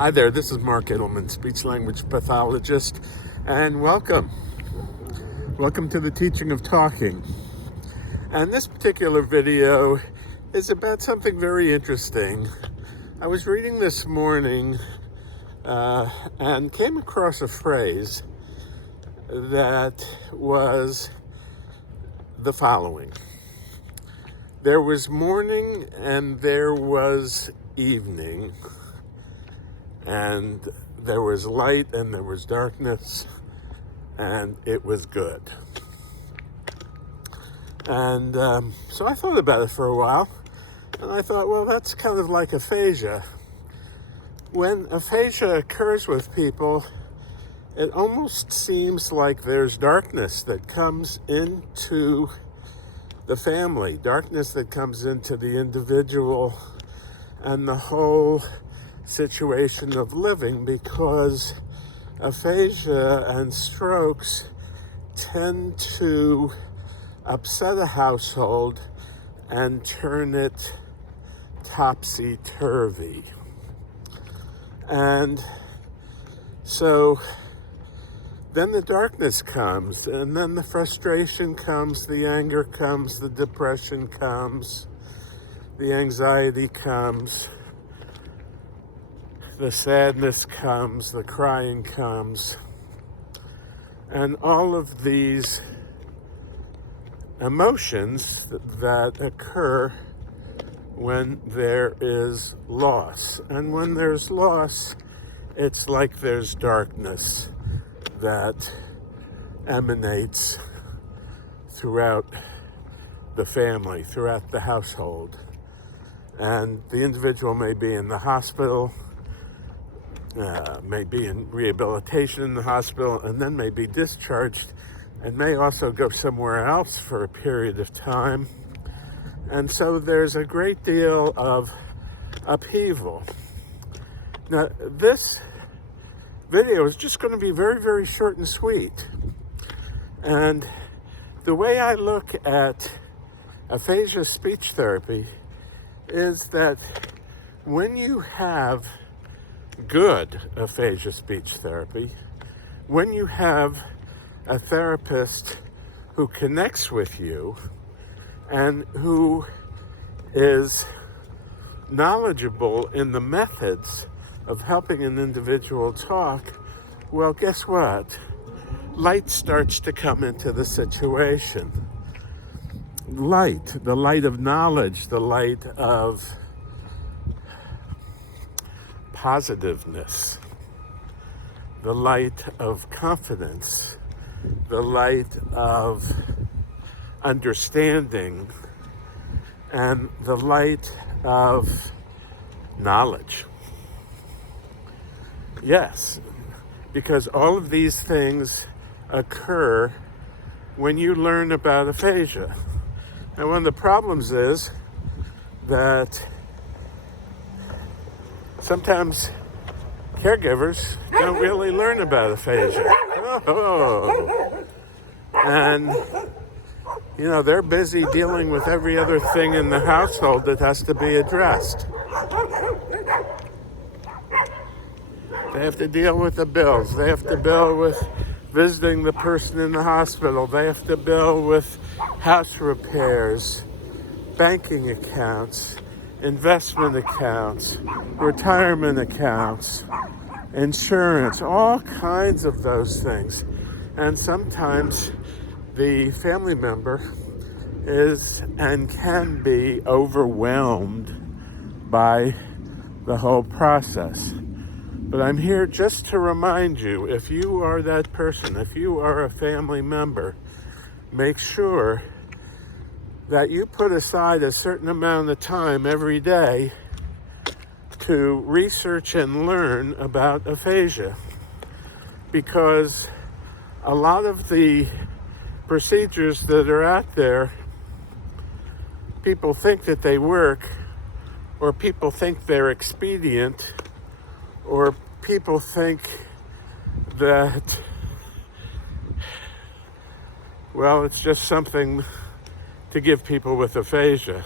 Hi there, this is Mark Edelman, speech-language pathologist, and welcome. Welcome to the teaching of talking. And this particular video is about something very interesting. I was reading this morning and came across a phrase that was the following. There was morning and there was evening, and there was light and there was darkness, and it was good. And so I thought about it for a while, and I thought, well, that's kind of like aphasia. When aphasia occurs with people, it almost seems like there's darkness that comes into the family, darkness that comes into the individual and the whole situation of living, because aphasia and strokes tend to upset a household and turn it topsy-turvy. And so then the darkness comes, and then the frustration comes, the anger comes, the depression comes, the anxiety comes, the sadness comes, the crying comes, and all of these emotions that occur when there is loss. And when there's loss, it's like there's darkness that emanates throughout the family, throughout the household. And the individual may be in the hospital, may be in rehabilitation in the hospital, and then may be discharged, and may also go somewhere else for a period of time. And so there's a great deal of upheaval. Now, this video is just going to be very, very short and sweet. And the way I look at aphasia speech therapy is that when you have good aphasia speech therapy, when you have a therapist who connects with you and who is knowledgeable in the methods of helping an individual talk, well, guess what? Light starts to come into the situation. Light, the light of knowledge, the light of positiveness, the light of confidence, the light of understanding, and the light of knowledge. Yes, because all of these things occur when you learn about aphasia. And one of the problems is that sometimes caregivers don't really learn about aphasia. And, they're busy dealing with every other thing in the household that has to be addressed. They have to deal with the bills. They have to deal with visiting the person in the hospital. They have to deal with house repairs, banking accounts, investment accounts, retirement accounts, insurance, all kinds of those things. And sometimes the family member is and can be overwhelmed by the whole process. But I'm here just to remind you, if you are that person, if you are a family member, make sure that you put aside a certain amount of time every day to research and learn about aphasia, because a lot of the procedures that are out there, people think that they work, or people think they're expedient, or people think that, well, it's just something to give people with aphasia.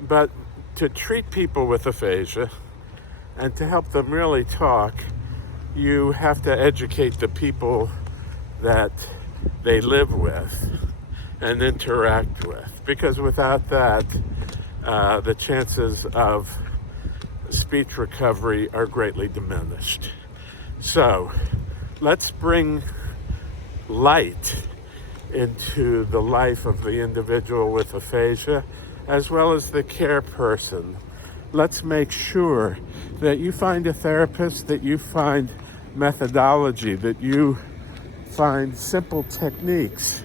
But to treat people with aphasia And to help them really talk, you have to educate the people that they live with and interact with. Because without that, the chances of speech recovery are greatly diminished. So let's bring light into the life of the individual with aphasia, as well as the care person. Let's make sure that you find a therapist, that you find methodology, that you find simple techniques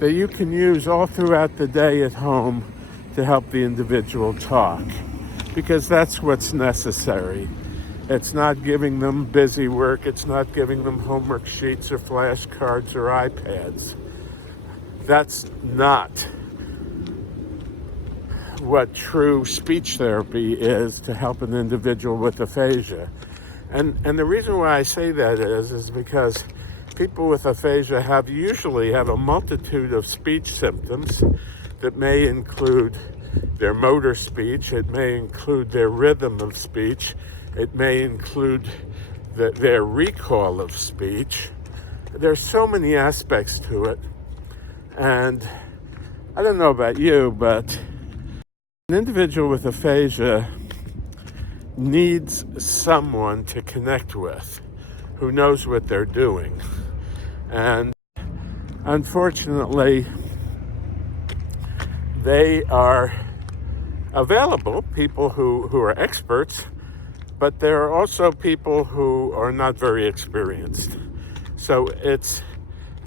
that you can use all throughout the day at home to help the individual talk, because that's what's necessary. It's not giving them busy work, it's not giving them homework sheets or flashcards or iPads. That's not what true speech therapy is to help an individual with aphasia. And the reason why I say that is because people with aphasia usually have a multitude of speech symptoms that may include their motor speech, it may include their rhythm of speech, it may include their recall of speech. There's so many aspects to it. And I don't know about you, but an individual with aphasia needs someone to connect with who knows what they're doing. And unfortunately, they are available, people who are experts, but there are also people who are not very experienced. So it's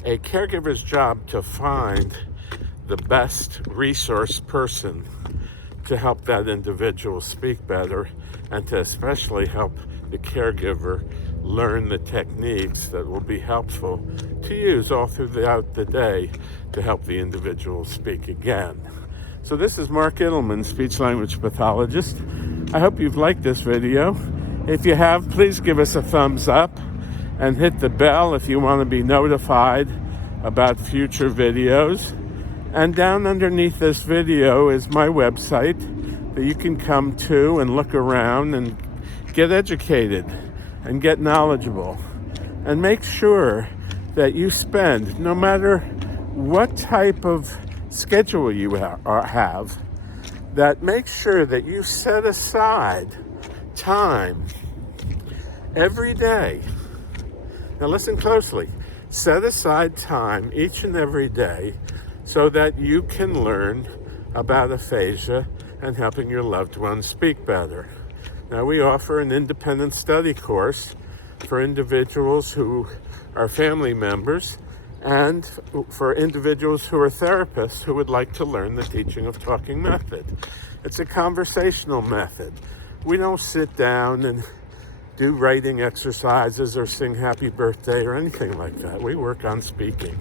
a caregiver's job to find the best resource person to help that individual speak better, and to especially help the caregiver learn the techniques that will be helpful to use all throughout the day to help the individual speak again. So this is Mark Ittleman, speech-language pathologist. I hope you've liked this video. If you have, please give us a thumbs up and hit the bell if you want to be notified about future videos. And down underneath this video is my website that you can come to and look around and get educated and get knowledgeable. And make sure that you spend, no matter what type of schedule you have, that make sure that you set aside time every day. Now listen closely. Set aside time each and every day so that you can learn about aphasia and helping your loved ones speak better. Now, we offer an independent study course for individuals who are family members and for individuals who are therapists who would like to learn the teaching of talking method. It's a conversational method. We don't sit down and do writing exercises or sing happy birthday or anything like that. We work on speaking.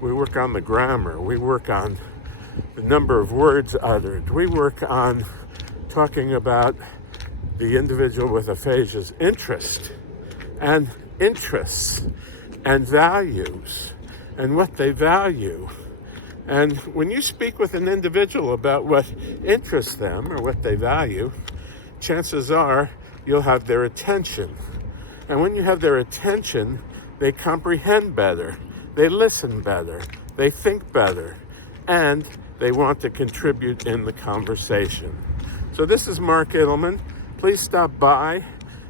We work on the grammar. We work on the number of words uttered. We work on talking about the individual with aphasia's interest and interests and values and what they value. And when you speak with an individual about what interests them or what they value, chances are you'll have their attention. And when you have their attention, they comprehend better, they listen better, they think better, and they want to contribute in the conversation. So this is Mark Ittleman. Please stop by,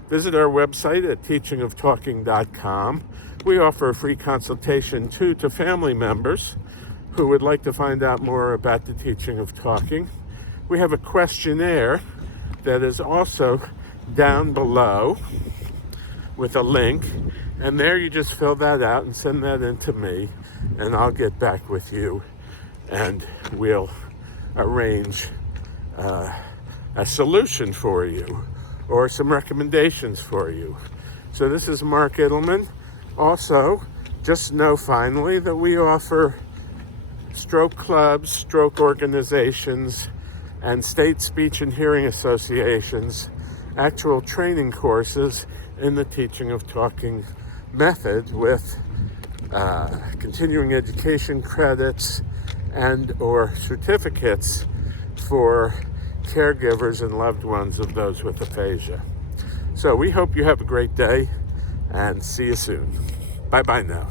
visit our website at teachingoftalking.com. We offer a free consultation too to family members who would like to find out more about the teaching of talking. We have a questionnaire that is also down below with a link, and there you just fill that out and send that in to me, and I'll get back with you and we'll arrange a solution for you or some recommendations for you. So this is Mark Ittleman. Also, just know finally that we offer stroke clubs, stroke organizations, and state speech and hearing associations actual training courses in the teaching of talking method with continuing education credits and or certificates for caregivers and loved ones of those with aphasia. So we hope you have a great day and see you soon. Bye-bye now.